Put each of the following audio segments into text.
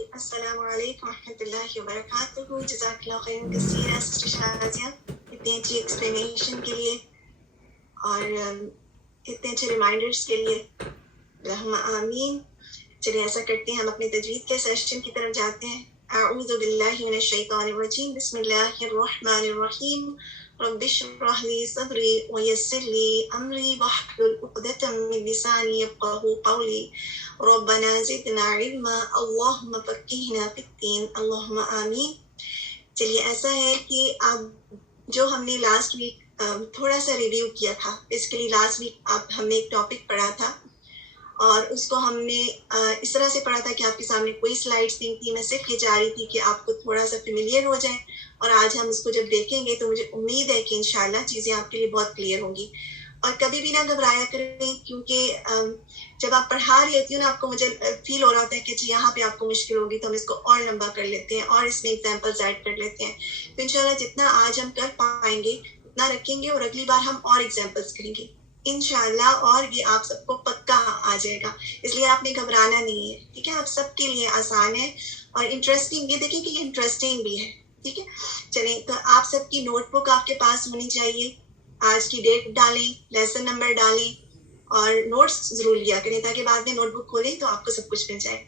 السلام علیکم ورحمۃ اللہ وبرکاتہ. جزاک اللہ خیر کثیر سسٹر شازیہ اتنی اچھی ایکسپلینیشن کے لیے اور اتنے اچھے ریمائنڈرس کے لیے. رحمہ آمین. چلیے ایسا کرتے ہیں ہم اپنے تجوید کے سیشن کی طرف جاتے ہیں. اعوذ باللہ من الشیطان الرجیم. بسم اللہ الرحمن الرحیم. رب اشرح لي صدري ويسر لي امري واحلل عقدة من لساني يفقهوا قولي. ربنا زدنا علما اللهم فقهنا في الدين اللهم آمین. چلیے ایسا ہے کہ اب جو ہم نے لاسٹ ویک تھوڑا سا ریویو کیا تھا. بیسیکلی لاسٹ ویک ہم نے ایک ٹاپک پڑھا تھا اور اس کو ہم نے اس طرح سے پڑھا تھا کہ آپ کے سامنے کوئی سلائڈس نہیں تھی. میں صرف یہ چاہ رہی تھی کہ آپ کو تھوڑا سا فیملیئر ہو جائے اور آج ہم اس کو جب دیکھیں گے تو مجھے امید ہے کہ انشاءاللہ چیزیں آپ کے لیے بہت کلیئر ہوں گی. اور کبھی بھی نہ گھبرایا کریں کیونکہ جب آپ پڑھا رہی ہوتی ہوں نا آپ کو مجھے فیل ہو رہا ہوتا ہے کہ یہاں پہ آپ کو مشکل ہوگی تو ہم اس کو اور لمبا کر لیتے ہیں اور اس میں ایگزامپلز ایڈ کر لیتے ہیں. تو انشاءاللہ جتنا آج ہم کر پائیں گے اتنا رکھیں گے اور اگلی بار ہم اور ایگزامپلز کریں گے انشاءاللہ. اور یہ آپ سب کو پکا آ جائے گا اس لیے آپ نے گھبرانا نہیں ہے. ٹھیک ہے. آپ سب کے لیے آسان ہے اور انٹرسٹنگ. یہ دیکھیں کہ یہ انٹرسٹنگ بھی ہے. ٹھیک ہے. چلیں تو آپ سب کی نوٹ بک آپ کے پاس ہونی چاہیے. آج کی ڈیٹ ڈالیں, لیسن نمبر ڈالیں اور نوٹس ضرور لیا کریں تاکہ بعد میں نوٹ بک کھولیں تو آپ کو سب کچھ مل جائے.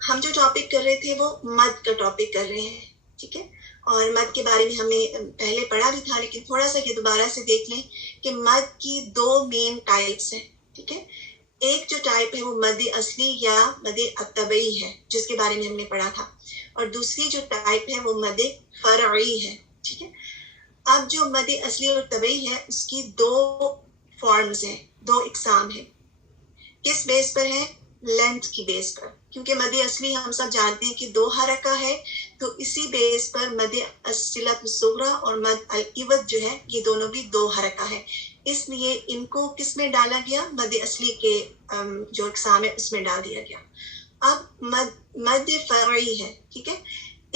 ہم جو ٹاپک کر رہے تھے وہ مد کا ٹاپک کر رہے ہیں. ٹھیک ہے. اور مد کے بارے میں ہم نے پہلے پڑھا بھی تھا لیکن تھوڑا سا یہ دوبارہ سے دیکھ لیں کہ مد کی دو مین ٹائپس ہیں. ٹھیک ہے. ایک جو ٹائپ ہے وہ مد اصلی یا مد طبعی ہے جس کے بارے میں ہم نے پڑھا تھا, اور دوسری جو ٹائپ ہے وہ مد فرعی ہے. ٹھیک ہے. اب جو مد اصلی اور طبعی ہے اس کی دو فارمز ہیں, دو اقسام ہیں. کس بیس پر ہے؟ لینتھ کی بیس پر. کیونکہ مد اصلی ہم سب جانتے ہیں کہ 2 حرکہ ہے تو اسی بیس پر مد الصلۃ الصغریٰ اور مد العوض جو ہے یہ دونوں بھی 2 حرکہ ہے. اس لیے ان کو کس میں ڈالا گیا؟ مد اصلی کے جو اقسام ہے اس میں ڈال دیا گیا. اب مد فرعی ہے. ٹھیک ہے.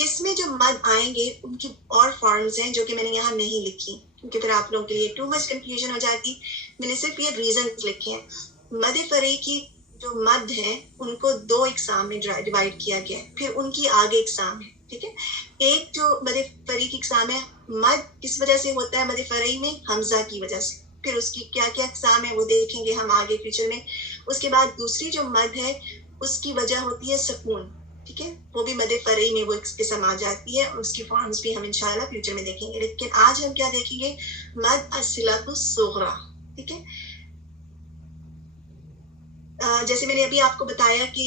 اس میں جو مد آئیں گے ان کی اور فارمز ہیں جو کہ میں نے یہاں نہیں لکھی کیونکہ پھر آپ لوگوں کے لیے ٹو مچ کنفیوژن ہو جاتی. میں نے صرف یہ ریزنز لکھے ہیں. مد فرعی کی جو مد ہیں ان کو 2 اقسام میں ڈیوائڈ کیا گیا ہے, پھر ان کی آگے اقسام ہے. ٹھیک ہے. ایک جو مد فرعی کی اقسام ہے, مد کس وجہ سے ہوتا ہے مد فرعی میں؟ حمزہ کی وجہ سے. پھر اس کی کیا کیا اقسام ہے وہ دیکھیں گے ہم آگے فیوچر میں. اس کے بعد دوسری جو مد ہے اس کی وجہ ہوتی ہے سکون. ٹھیک ہے. وہ بھی مد فرعی میں وہ قسم آ جاتی ہے اور اس کی فارمز بھی ہم انشاءاللہ فیوچر میں دیکھیں گے. لیکن آج ہم کیا دیکھیں گے؟ مد الصلۃ الصغریٰ. ٹھیک ہے. جیسے میں نے ابھی آپ کو بتایا کہ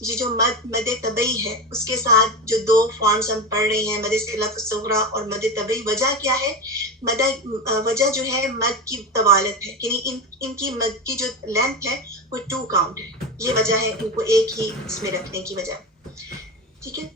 یہ جو مد طبعی ہے اس کے ساتھ جو 2 فارمز ہم پڑھ رہے ہیں مد الصلۃ الصغریٰ اور مد طبعی. وجہ کیا ہے؟ وجہ جو ہے مد کی طوالت ہے, یعنی ان کی مد کی جو لینتھ ہے وہ 2 کاؤنٹ ہے. یہ وجہ ہے ان کو ایک ہی اس میں رکھنے کی وجہ. ٹھیک ہے.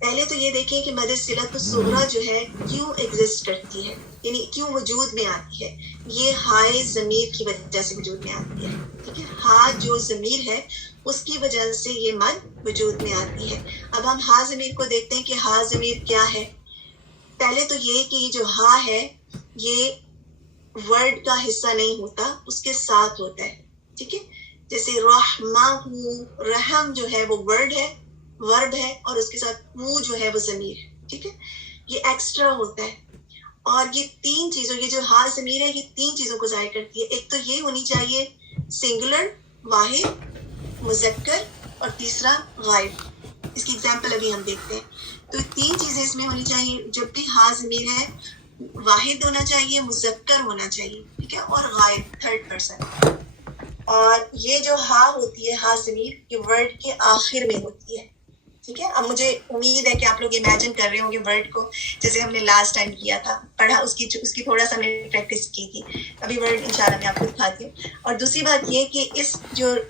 پہلے تو یہ دیکھیں کہ مد الصلۃ الصغریٰ جو ہے کیوں ایگزسٹ کرتی ہے, یعنی کیوں وجود میں آتی ہے. یہ ہائے ضمیر کی وجہ سے وجود میں آتی ہے. ٹھیک ہے. ہا جو ضمیر ہے اس کی وجہ سے یہ مد وجود میں آتی ہے. اب ہم ہا ضمیر کو دیکھتے ہیں کہ ہا ضمیر کیا ہے. پہلے تو یہ کہ یہ جو ہا ہے یہ ورڈ کا حصہ نہیں ہوتا, اس کے ساتھ ہوتا ہے. ٹھیک ہے. جیسے رحمہ, رحم جو ہے وہ ورڈ ہے, ورب ہے, اور اس کے ساتھ وہ جو ہے وہ ضمیر ہے. ٹھیک ہے. یہ ایکسٹرا ہوتا ہے. اور یہ 3 چیزوں, یہ جو ہا ضمیر ہے یہ 3 چیزوں کو ظاہر کرتی ہے. ایک تو یہ ہونی چاہیے سنگولر, واحد, مذکر, اور تیسرا غائب. اس کی ایگزامپل ابھی ہم دیکھتے ہیں. تو 3 چیزیں اس میں ہونی چاہیے. جب بھی ہا ضمیر ہے واحد ہونا چاہیے, مذکر ہونا چاہیے, ٹھیک ہے, اور غائب 3rd پرسن. اور یہ جو ہا ہوتی ہے ہا ضمیر یہ ورڈ کے آخر میں ہوتی ہے. ٹھیک ہے. اب مجھے امید ہے کہ آپ لوگ امیجن کر رہے ہوں گے ورڈ کو جیسے ہم نے لاسٹ ٹائم کیا تھا, پڑھا, اس کی تھوڑا سا میں نے پریکٹس کی تھی. ابھی ورڈ انشاءاللہ میں آپ کو دکھاتی ہوں. اور دوسری بات یہ کہ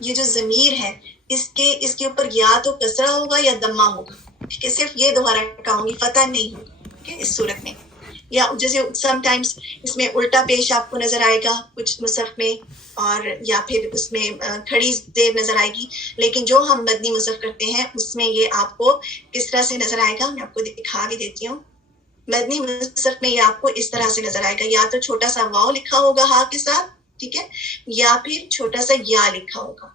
یہ جو ضمیر ہے اس کے اوپر یا تو کسرہ ہوگا یا دمہ ہوگا. ٹھیک ہے. صرف یہ 2 حرکہ ہوں گی, فتح نہیں ہوگا. ٹھیک ہے. اس صورت میں یا جیسے سم ٹائمز اس میں الٹا پیش آپ کو نظر آئے گا کچھ مصحف میں, اور یا پھر اس میں کھڑی زیر نظر آئے گی. لیکن جو ہم مدنی مصحف کرتے ہیں اس میں یہ آپ کو کس طرح سے نظر آئے گا, میں آپ کو دکھا بھی دیتی ہوں. مدنی مصحف میں یہ آپ کو اس طرح سے نظر آئے گا, یا تو چھوٹا سا واو لکھا ہوگا ہا کے ساتھ, ٹھیک ہے, یا پھر چھوٹا سا یا لکھا ہوگا.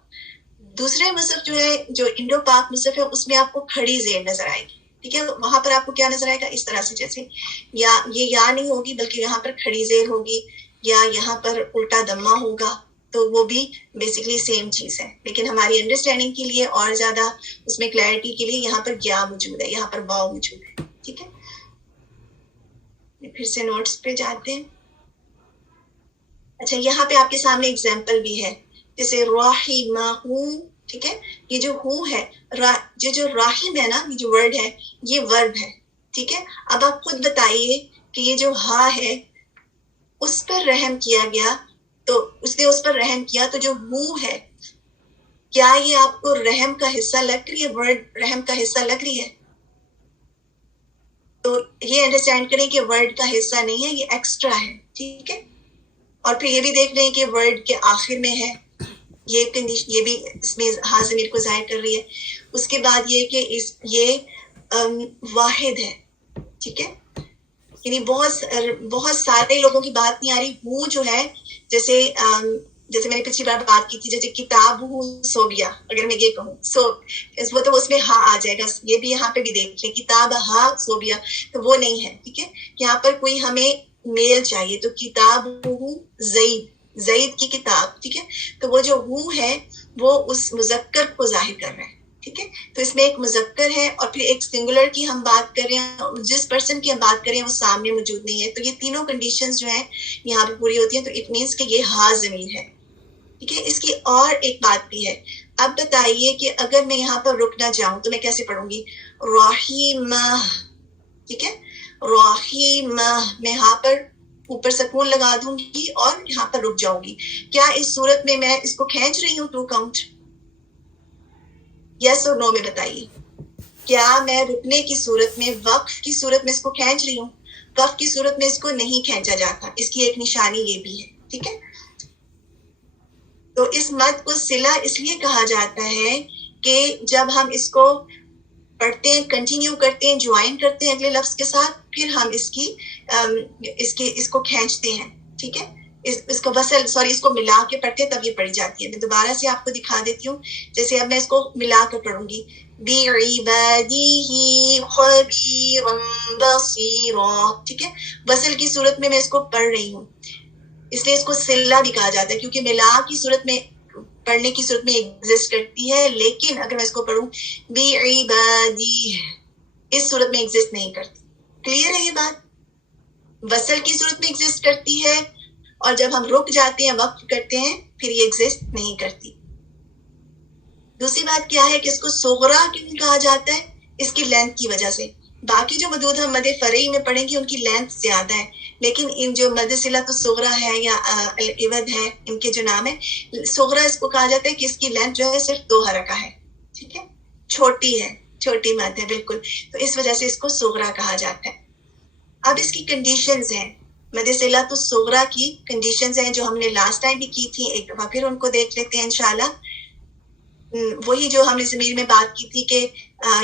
دوسرے مصحف جو ہے جو انڈو پاک مصحف ہے اس میں آپ کو کھڑی زیر نظر آئے گی. ٹھیک ہے, وہاں پر آپ کو کیا نظر آئے گا, اس طرح سے جیسے یا یہ یا نہیں ہوگی بلکہ یہاں پر کھڑی زیر ہوگی, یا یہاں پر الٹا دمہ ہوگا, تو وہ بھی بیسکلی سیم چیز ہے. لیکن ہماری انڈرسٹینڈنگ کے لیے اور زیادہ اس میں کلیئرٹی کے لیے یہاں پر یا موجود ہے, یہاں پر واو موجود ہے. ٹھیک ہے, پھر سے نوٹس پہ جاتے ہیں. اچھا, یہاں پہ آپ کے سامنے اگزامپل بھی ہے, جیسے رحمہ, ٹھیک ہے, یہ جو ہو ہے, جو راحم ہے نا, یہ جو ورڈ ہے یہ ورب ہے. ٹھیک ہے, اب آپ خود بتائیے کہ یہ جو ہا ہے اس پر رحم کیا گیا, تو اس نے اس پر رحم کیا, تو جو ہو ہے کیا یہ آپ کو رحم کا حصہ لگ رہی ہے, ورڈ رحم کا حصہ لگ رہی ہے؟ تو یہ انڈرسٹینڈ کریں کہ ورڈ کا حصہ نہیں ہے, یہ ایکسٹرا ہے. ٹھیک ہے, اور پھر یہ بھی دیکھ لیں کہ ورڈ کے آخر میں ہے, یہ کنڈیشن, یہ بھی اس میں ہاں ضمیر کو ظاہر کر رہی ہے. اس کے بعد یہ کہ یہ واحد ہے. ٹھیک ہے, یعنی بہت سارے لوگوں کی بات نہیں آ رہی. وہ جو ہے جیسے میں نے پچھلی بار بات کی تھی, جیسے کتاب سوبیا, اگر میں یہ کہوں وہ تو اس میں ہاں آ جائے گا. یہ بھی یہاں پہ بھی دیکھ لیں, کتاب ہاں سوبیا, تو وہ نہیں ہے. ٹھیک ہے, یہاں پر کوئی ہمیں میل چاہیے, تو کتاب زید کی کتاب. ٹھیک ہے, تو وہ جو ہو ہے وہ اس مذکر کو ظاہر کر رہا ہے. ٹھیک ہے, تو اس میں ایک مذکر ہے اور پھر ایک سنگولر کی ہم بات کر رہے ہیں, جس پرسن کی ہم بات کر رہے ہیں وہ سامنے موجود نہیں ہے. تو یہ تینوں کنڈیشنز جو ہیں یہاں پہ پوری ہوتی ہیں, تو اٹ مینس کہ یہ ہا ضمیر ہے. ٹھیک ہے, اس کی اور ایک بات بھی ہے. اب بتائیے کہ اگر میں یہاں پر رکنا چاہوں تو میں کیسے پڑھوں گی, رحیمہ. ٹھیک ہے, رحیمہ, میں یہاں پر اوپر سکون لگا دوں گی اور یہاں پر رک جاؤں گی. کیا اس صورت میں اس کو کھینچ رہی ہوں 2 کاؤنٹ؟ یس اور نو میں بتائیے. کیا میں رکنے کی صورت میں, وقف کی صورت میں اس کو کھینچ رہی ہوں؟ وقف کی صورت میں اس کو نہیں کھینچا جاتا. اس کی ایک نشانی یہ بھی ہے. ٹھیک ہے, تو اس مد کو صلہ اس لیے کہا جاتا ہے کہ جب ہم اس کو پڑھتے ہیں, کنٹینیو کرتے ہیں, جوائن کرتے ہیں اگلے لفظ کے ساتھ, پھر ہم اس کو کھینچتے ہیں. ٹھیک ہے, اس کو اس کو ملا کے پڑھتے ہیں, تب یہ پڑھی جاتی ہے. میں دوبارہ سے آپ کو دکھا دیتی ہوں. جیسے اب میں اس کو ملا کر پڑھوں گی, بِعِبَادِهِ خَبِيرًا بَصِيرًا. ٹھیک ہے, وصل کی صورت میں اس کو پڑھ رہی ہوں, اس لیے اس کو صلہ بھی کہا جاتا ہے, کیونکہ ملا کی صورت میں, پڑھنے کی صورت میں ایگزسٹ کرتی ہے. لیکن اگر میں اس کو پڑھوں بِعِبَادِهِ, اس صورت میں ایگزسٹ نہیں کرتی. کلیئر ہے یہ بات؟ وصل کی صورت میں ایگزسٹ کرتی ہے, اور جب ہم رک جاتے ہیں, وقف کرتے ہیں, پھر یہ ایگزسٹ نہیں کرتی. دوسری بات کیا ہے کہ اس کو صغرا کیوں کہا جاتا ہے؟ اس کی لینتھ کی وجہ سے. باقی جو مدود ہم مد فرعی میں پڑھیں گے ان کی لینتھ زیادہ ہے, لیکن ان جو مد صلۃ الصغرا ہے یا العوض ہے, ان کے جو نام ہے, صغرا اس کو کہا جاتا ہے کہ اس کی لینتھ جو ہے صرف 2 حرکہ ہے. ٹھیک ہے, چھوٹی ہے, چھوٹی مد ہے بالکل, تو اس وجہ سے اس کو صغرا کہا جاتا ہے. اب اس کی کنڈیشنز ہیں, مد صلۃ الصغرا کی کنڈیشنز ہیں جو ہم نے لاسٹ ٹائم بھی کی تھی, ایک دفعہ پھر ان کو دیکھ لیتے ہیں انشاءاللہ. وہی جو ہم نے ضمیر میں بات کی تھی کہ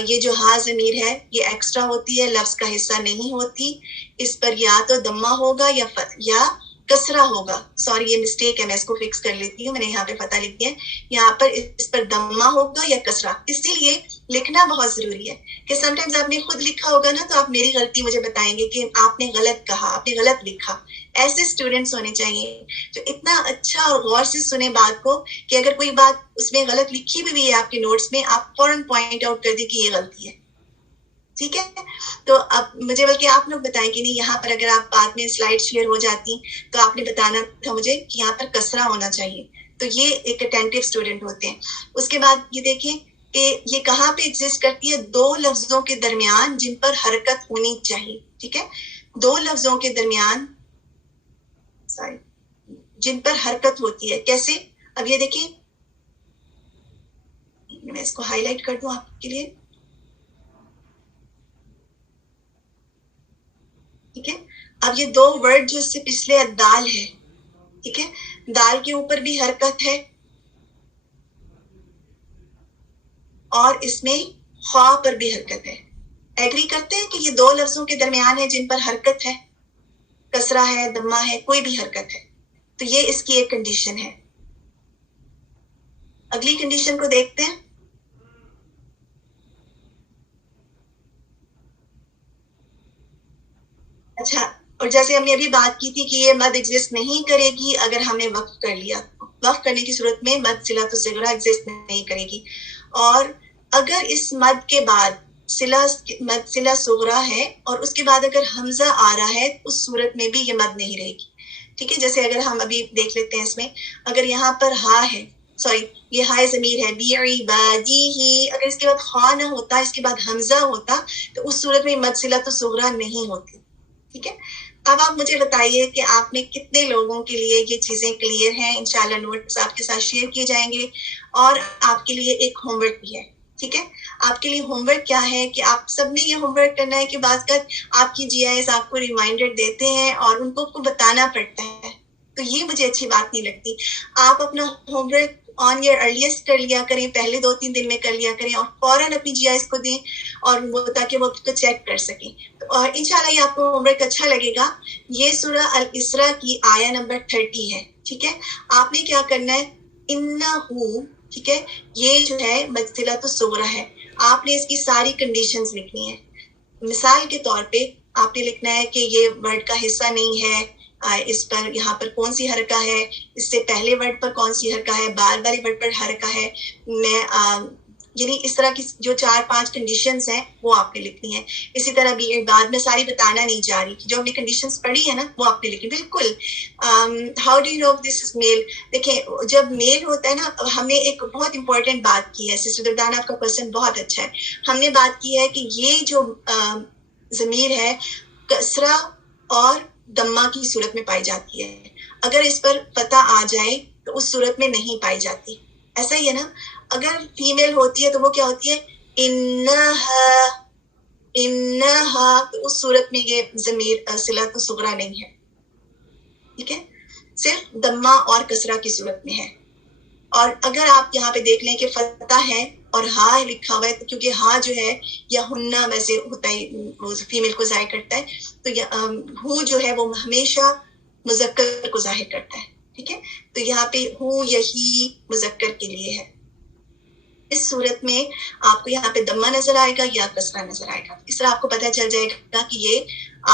یہ جو ہا ضمیر ہے یہ ایکسٹرا ہوتی ہے, لفظ کا حصہ نہیں ہوتی. اس پر یا تو دمہ ہوگا یا کسرہ ہوگا. سوری, یہ مسٹیک ہے, میں اس کو فکس کر لیتی ہوں, میں نے یہاں پہ فتح لکھ دیا ہے. یہاں پر اس پر دمہ ہوگا یا کسرہ. اسی لیے لکھنا بہت ضروری ہے کہ سم ٹائمز آپ نے خود لکھا ہوگا نا, تو آپ میری غلطی مجھے بتائیں گے کہ آپ نے غلط کہا, آپ نے غلط لکھا. ایسے اسٹوڈنٹس ہونے چاہیے جو اتنا اچھا اور غور سے سنے بات کو, کہ اگر کوئی بات اس میں غلط لکھی بھی ہے آپ کے نوٹس میں, آپ فوراً پوائنٹ آؤٹ کر دیں کہ یہ غلطی ہے. ٹھیک ہے, تو اب مجھے بلکہ آپ لوگ بتائیں کہ نہیں, یہاں پر اگر آپ بعد میں سلائڈ شیئر ہو جاتی تو آپ نے بتانا تھا مجھے کہ یہاں پر کسرہ ہونا چاہیے. تو یہ ایک اٹینٹیو اسٹوڈنٹ ہوتے ہیں. اس کے بعد یہ دیکھیں کہ یہ کہاں پہ ایگزسٹ کرتی ہے, 2 لفظوں کے درمیان جن پر حرکت ہونی چاہیے. ٹھیک ہے, 2 لفظوں کے درمیان جن پر حرکت ہوتی ہے. کیسے؟ اب یہ دیکھیں, میں اس کو ہائی لائٹ کر دوں آپ کے لیے. ٹھیک ہے, اب یہ 2 ورڈ جو اس سے پچھلے دال ہے. ٹھیک ہے, دال کے اوپر بھی حرکت ہے, اور اس میں خواہ پر بھی حرکت ہے. ایگری کرتے ہیں کہ یہ 2 لفظوں کے درمیان ہے جن پر حرکت ہے, کسرہ ہے, دمہ ہے, کوئی بھی حرکت ہے. تو یہ اس کی ایک کنڈیشن ہے. اگلی کنڈیشن کو دیکھتے ہیں. اچھا، اور جیسے ہم نے ابھی بات کی تھی کہ یہ مد ایگزسٹ نہیں کرے گی اگر ہم نے وقف کر لیا. وقف کرنے کی صورت میں مد صلۃ الصغریٰ ایگزسٹ نہیں کرے گی. اور اگر اس مد کے بعد مد صلہ صغریٰ ہے اور اس کے بعد اگر حمزہ آ رہا ہے اس صورت میں بھی یہ مد نہیں رہے گی. ٹھیک ہے، جیسے اگر ہم ابھی دیکھ لیتے ہیں اس میں، اگر یہاں پر ہا ہے، سوری یہ ہائے ضمیر ہے، بعبادیہ، اگر اس کے بعد خا نہ ہوتا، اس کے بعد حمزہ ہوتا، تو اس صورت میں مد صلۃ الصغریٰ نہیں ہوتی. ٹھیک ہے، اب آپ مجھے بتائیے کہ آپ میں کتنے لوگوں کے لیے یہ چیزیں کلیئر ہیں. انشاءاللہ نوٹس آپ کے ساتھ شیئر کیے جائیں گے، اور آپ کے لیے ایک ہوم ورک بھی ہے. ٹھیک ہے، آپ کے لیے ہوم ورک کیا ہے کہ آپ سب نے یہ ہوم ورک کرنا ہے کہ بعض کا آپ کی جی آئی ایس آپ کو ریمائنڈر دیتے ہیں اور ان کو بتانا پڑتا ہے، تو یہ مجھے اچھی بات نہیں لگتی. آپ اپنا homework on air earliest کر لیا کریں، پہلے 2-3 دن میں کر لیا کریں، اور فوراً اپنی جی آئی ایس کو دیں، اور وہ تاکہ وہ اس کو چیک کر سکیں. اور انشاءاللہ یہ آپ کو ہوم ورک اچھا لگے گا. یہ سورہ الاسراء کی آیہ نمبر 30 ہے. ٹھیک ہے، آپ نے کیا کرنا ہے، انہو، ٹھیک ہے، یہ جو ہے مد صلۃ الصغریٰ ہے. آپ نے اس کی ساری کنڈیشنز لکھنی ہے. مثال کے طور پہ آپ نے لکھنا ہے کہ یہ ورڈ کا حصہ نہیں ہے، اس پر یہاں پر کون سی حرکہ ہے، اس سے پہلے ورڈ پر کون سی حرکہ ہے، بار بار ورڈ پر حرکہ ہے. میں یعنی اس طرح کی جو 4-5 کنڈیشنز ہیں وہ آپ نے لکھنی ہے. اسی طرح بھی بعد میں ساری بتانا نہیں چاہ رہی، جو ہم نے کنڈیشنز پڑھی ہے نا وہ آپ نے لکھی. بالکل. ہاؤ ڈو یو نو دس از میل؟ دیکھیں جب میل ہوتا ہے نا، ہم نے ایک بہت امپورٹنٹ بات کی ہے. سسٹر دردانہ آپ کا کوسچن بہت اچھا ہے. ہم نے بات کی ہے کہ یہ جو ضمیر ہے کسرہ اور دمہ کی صورت میں پائی جاتی ہے. اگر اس پر فتح آ جائے تو اس صورت میں نہیں پائی جاتی. ایسا ہی ہے نا، اگر فیمیل ہوتی ہے تو وہ کیا ہوتی ہے، انہا، تو اس صورت میں یہ ضمیر صلۃ الصغریٰ نہیں ہے. ٹھیک ہے، صرف دمہ اور کسرہ کی صورت میں ہے. اور اگر آپ یہاں پہ دیکھ لیں کہ فتح ہے اور ہا لکھا ہوا ہے، تو کیونکہ ہا جو ہے یا ہنہ ویسے ہوتا ہے، وہ فیمیل کو ظاہر کرتا ہے، تو ہو جو ہے وہ ہمیشہ مذکر کو ظاہر کرتا ہے. ٹھیک ہے، تو یہاں پہ ہو یہی مذکر کے لیے ہے. اس صورت میں آپ کو یہاں پہ دمہ نظر آئے گا یا کسرہ نظر آئے گا. اس طرح آپ کو پتہ چل جائے گا کہ یہ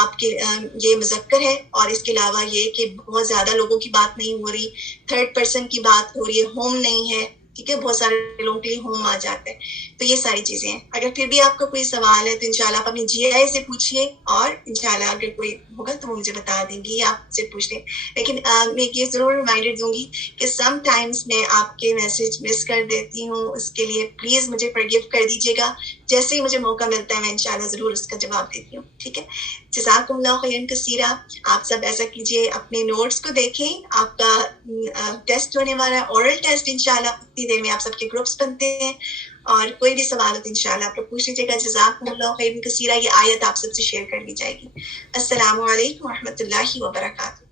آپ کے یہ مذکر ہے، اور اس کے علاوہ یہ کہ بہت زیادہ لوگوں کی بات نہیں ہو رہی، 3rd پرسن کی بات ہو رہی ہے، ہوم نہیں ہے. ٹھیک ہے، بہت سارے لوگوں کے لیے ہوم آ جاتا ہے. تو یہ ساری چیزیں ہیں. اگر پھر بھی آپ کا کوئی سوال ہے تو انشاءاللہ آپ اپنی جی آئی سے پوچھیے، اور انشاءاللہ اگر کوئی ہوگا تو وہ مجھے بتا دیں گی یا آپ سے پوچھ لیں. لیکن میں یہ ضرور ریمائنڈر دوں گی کہ سم ٹائمز میں آپ کے میسج مس کر دیتی ہوں. اس کے لیے پلیز مجھے فرگیو کر دیجیے گا. جیسے ہی مجھے موقع ملتا ہے میں انشاءاللہ ضرور اس کا جواب دیتی ہوں. ٹھیک ہے، جزاکم اللہ خیرا کثیرا. آپ سب ایسا کیجیے، اپنے نوٹس کو دیکھیں. آپ کا ٹیسٹ ہونے والا ہے، اورل ٹیسٹ انشاءاللہ اتنی دیر میں آپ سب کے گروپس بنتے ہیں، اور کوئی بھی سوال ہو تو انشاءاللہ آپ لوگ پوچھ لیجیے گا. جزاکم اللہ خیرا کثیرا. یہ آیت آپ سب سے شیئر کر لی جائے گی. السلام علیکم ورحمۃ اللہ وبرکاتہ.